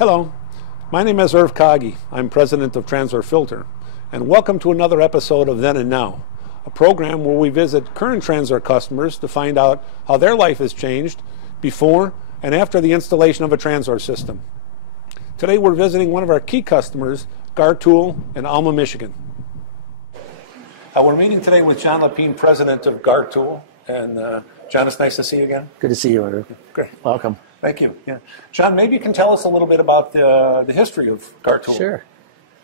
Hello, my name is Irv Kagi. I'm president of Transor Filter, and welcome to another episode of Then and Now, a program where we visit current Transor customers to find out how their life has changed before and after the installation of a Transor system. Today we're visiting one of our key customers, Garr Tool in Alma, Michigan. We're meeting today with John Lapine, president of Garr Tool. And John, it's nice to see you again. Good to see you, Irv. Great. Welcome. Thank you. Yeah. John, maybe you can tell us a little bit about the history of Garr Tool. Sure.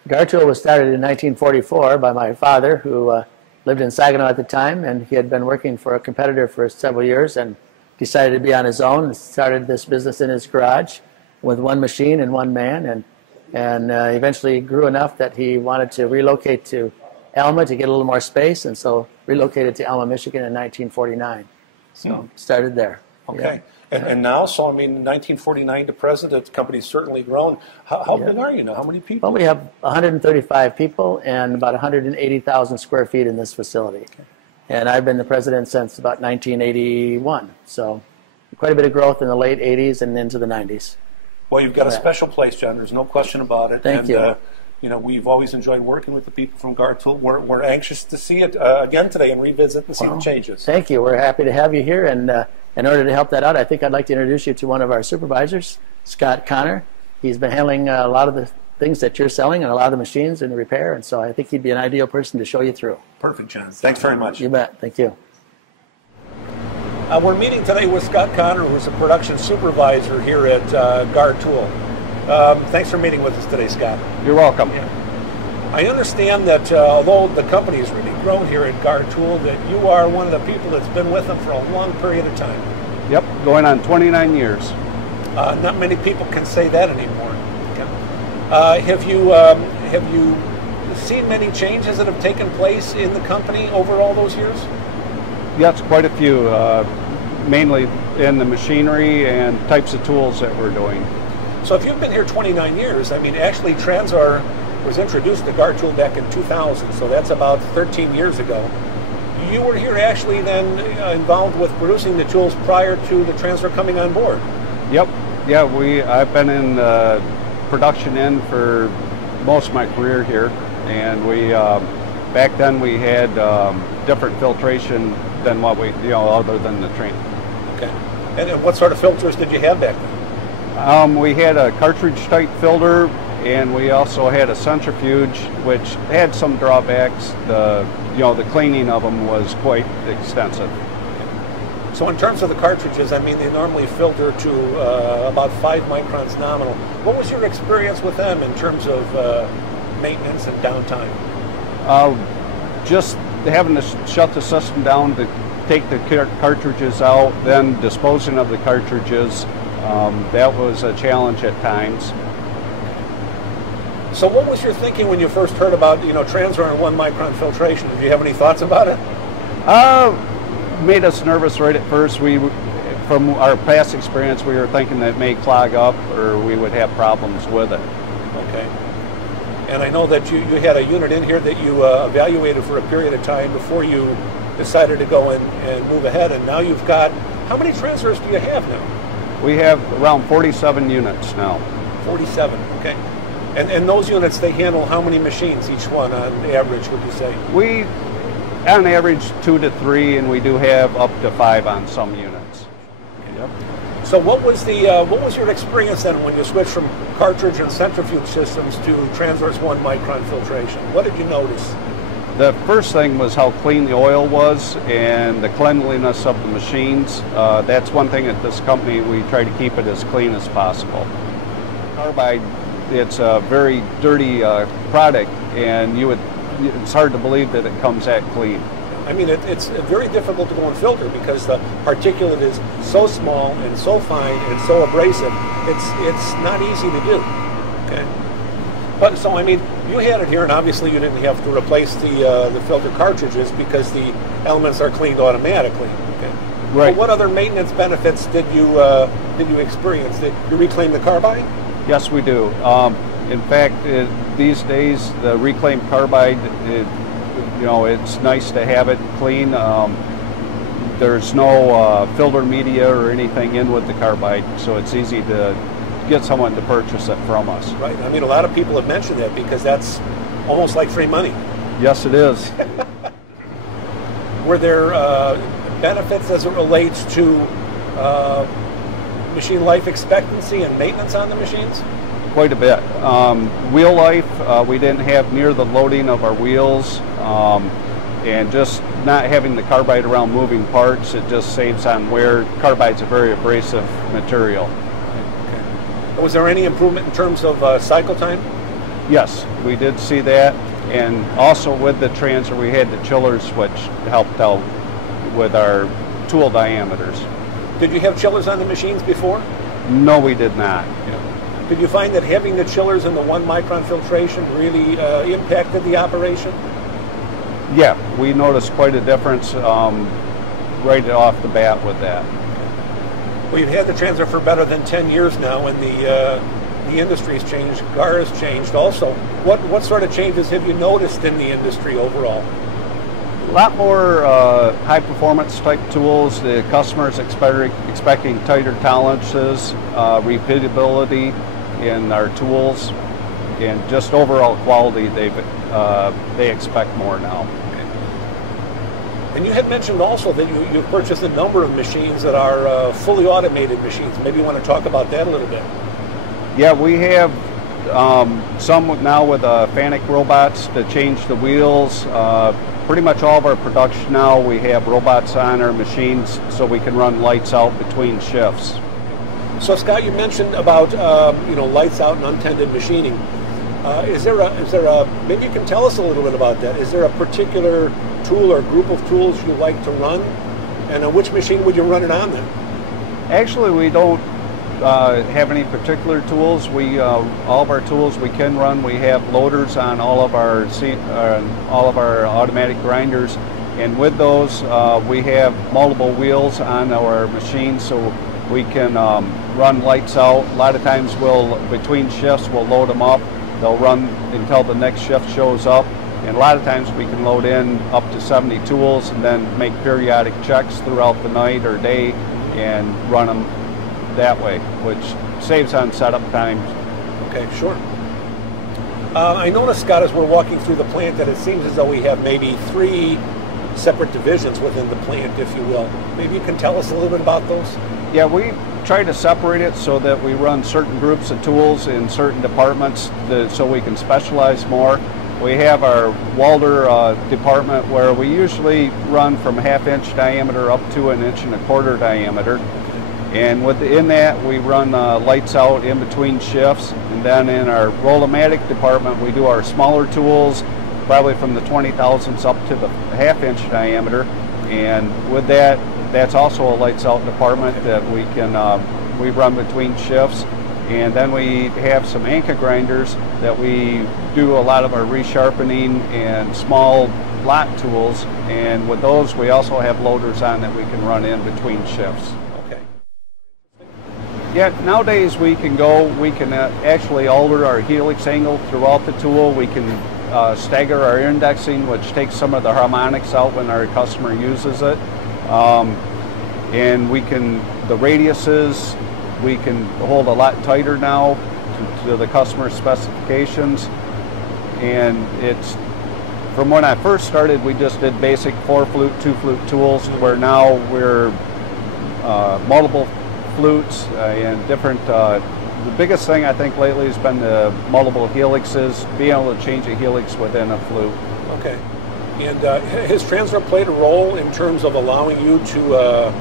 Garr Tool was started in 1944 by my father, who lived in Saginaw at the time, and he had been working for a competitor for several years and decided to be on his own and started this business in his garage with one machine and one man, and eventually grew enough that he wanted to relocate to Alma to get a little more space, and so relocated to Alma, Michigan in 1949. So started there. Okay. Yeah. And now, so I mean, 1949 to present, the company's certainly grown. How big are you now? How many people? Well, we have 135 people and about 180,000 square feet in this facility. Okay. And I've been the president since about 1981. So quite a bit of growth in the late 80s and into the 90s. Well, you've got a special place, John. There's no question about it. Thank you. You know, we've always enjoyed working with the people from Garr Tool. We're anxious to see it again today and revisit and see the changes. Thank you. We're happy to have you here. And in order to help that out, I think I'd like to introduce you to one of our supervisors, Scott Connor. He's been handling a lot of the things that you're selling and a lot of the machines and repair. And so I think he'd be an ideal person to show you through. Perfect, John. Thanks very much. You bet. Thank you. We're meeting today with Scott Connor, who's a production supervisor here at Garr Tool. Thanks for meeting with us today, Scott. You're welcome. Yeah. I understand that although the company has really grown here at Garr Tool, that you are one of the people that's been with them for a long period of time. Yep, going on 29 years. Not many people can say that anymore. Okay. Have you seen many changes that have taken place in the company over all those years? Yes, quite a few, mainly in the machinery and types of tools that we're doing. So if you've been here 29 years, I mean, actually Transor was introduced to Garr Tool back in 2000, so that's about 13 years ago. You were here actually then involved with producing the tools prior to the Transor coming on board. Yep, yeah, I've been in production end for most of my career here, and we back then we had different filtration than what we, other than the train. Okay, and what sort of filters did you have back then? We had a cartridge type filter, and we also had a centrifuge, which had some drawbacks. The cleaning of them was quite extensive. So in terms of the cartridges, I mean, they normally filter to about 5 microns nominal. What was your experience with them in terms of maintenance and downtime? Just having to shut the system down to take the cartridges out, then disposing of the cartridges. That was a challenge at times. So what was your thinking when you first heard about, Transor and 1 micron filtration? Did you have any thoughts about it? Made us nervous right at first. From our past experience, we were thinking that it may clog up or we would have problems with it. Okay. And I know that you had a unit in here that you evaluated for a period of time before you decided to go and move ahead, and now you've got, how many Transors do you have now? We have around 47 units now. 47, okay. And those units, they handle how many machines each one on average, would you say? We, on average, 2 to 3, and we do have up to 5 on some units. Okay. Yep. So what was your experience then when you switched from cartridge and centrifuge systems to Transor's 1 micron filtration? What did you notice? The first thing was how clean the oil was and the cleanliness of the machines. That's one thing at this company, we try to keep it as clean as possible. Carbide, it's a very dirty product, and it's hard to believe that it comes that clean. I mean, it's very difficult to go and filter because the particulate is so small and so fine and so abrasive. It's not easy to do. Okay. But so I mean, you had it here, and obviously you didn't have to replace the filter cartridges because the elements are cleaned automatically. Okay. Right. But what other maintenance benefits did you experience? Did you reclaim the carbide? Yes, we do. In fact, these days the reclaimed carbide, it's nice to have it clean. There's no filter media or anything in with the carbide, so it's easy to get someone to purchase it from us. Right. I mean, a lot of people have mentioned that because that's almost like free money. Yes, it is. Were there benefits as it relates to machine life expectancy and maintenance on the machines? Quite a bit. Wheel life, we didn't have near the loading of our wheels, and just not having the carbide around moving parts, it just saves on wear. Carbide's a very abrasive material. Okay. Was there any improvement in terms of cycle time? Yes, we did see that, and also with the Transor we had the chillers, which helped out with our tool diameters. Did you have chillers on the machines before? No, we did not. Yeah. Did you find that having the chillers and the 1 micron filtration really impacted the operation? Yeah, we noticed quite a difference right off the bat with that. Well, you've had the Transor for better than 10 years now, and the industry's changed. Garr has changed also. What sort of changes have you noticed in the industry overall? A lot more high-performance type tools. The customers expecting tighter tolerances, repeatability in our tools, and just overall quality. They expect more now. And you had mentioned also that you purchased a number of machines that are fully automated machines. Maybe you want to talk about that a little bit. Yeah, we have some now with FANUC robots to change the wheels. Pretty much all of our production now, we have robots on our machines so we can run lights out between shifts. So Scott, you mentioned about lights out and untended machining. Is there a maybe you can tell us a little bit about that? Is there a particular tool or group of tools you like to run, and on which machine would you run it on then? Actually, we don't have any particular tools. All of our tools we can run. We have loaders on all of our automatic grinders, and with those we have multiple wheels on our machines, so we can run lights out. A lot of times between shifts we'll load them up. They'll run until the next shift shows up, and a lot of times we can load in up to 70 tools and then make periodic checks throughout the night or day and run them that way, which saves on setup time. Okay, sure. I noticed, Scott, as we're walking through the plant, that it seems as though we have maybe 3 separate divisions within the plant, if you will. Maybe you can tell us a little bit about those? Yeah, we try to separate it so that we run certain groups of tools in certain departments so we can specialize more. We have our welder department where we usually run from 1/2 inch diameter up to 1 1/4 inch diameter. And within that, we run lights out in between shifts. And then in our roll-o-matic department, we do our smaller tools, probably from the 20 thousandths up to the 1/2 inch diameter. And with that, that's also a lights out department that we run between shifts. And then we have some Anka grinders that we do a lot of our resharpening and small lot tools. And with those, we also have loaders on that we can run in between shifts. Yeah, nowadays we can actually alter our helix angle throughout the tool. We can stagger our indexing, which takes some of the harmonics out when our customer uses it. And the radiuses, we can hold a lot tighter now to the customer specifications. And from when I first started, we just did basic 4-flute, 2-flute tools, where now we're multiple flutes and different. The biggest thing I think lately has been the multiple helixes, being able to change a helix within a flute. Okay. And has Transor played a role in terms of allowing you to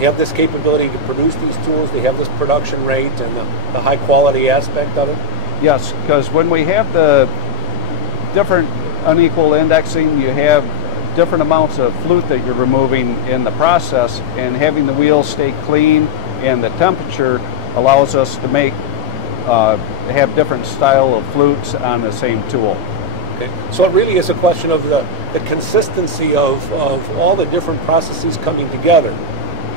have this capability to produce these tools, to have this production rate and the high quality aspect of it? Yes, because when we have the different unequal indexing, you have different amounts of flute that you're removing in the process, and having the wheels stay clean and the temperature allows us to have different style of flutes on the same tool. Okay. So it really is a question of the consistency of all the different processes coming together.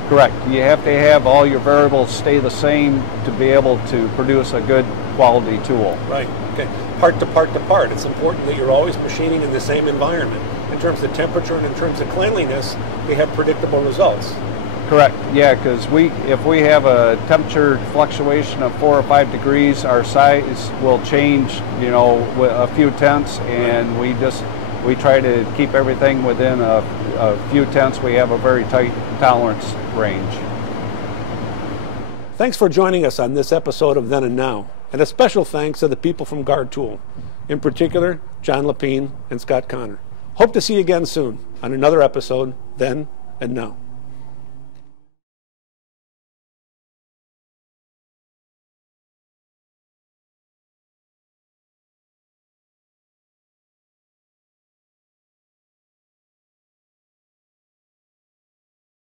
Correct. You have to have all your variables stay the same to be able to produce a good quality tool. Right. Okay. Part to part to part. It's important that you're always machining in the same environment. In terms of temperature and in terms of cleanliness, we have predictable results. Correct. Yeah, because if we have a temperature fluctuation of 4 or 5 degrees, our size will change, you know, a few tenths, and we try to keep everything within a few tenths. We have a very tight tolerance range. Thanks for joining us on this episode of Then and Now, and a special thanks to the people from Garr Tool, in particular John Lapine and Scott Connor. Hope to see you again soon on another episode, Then and Now.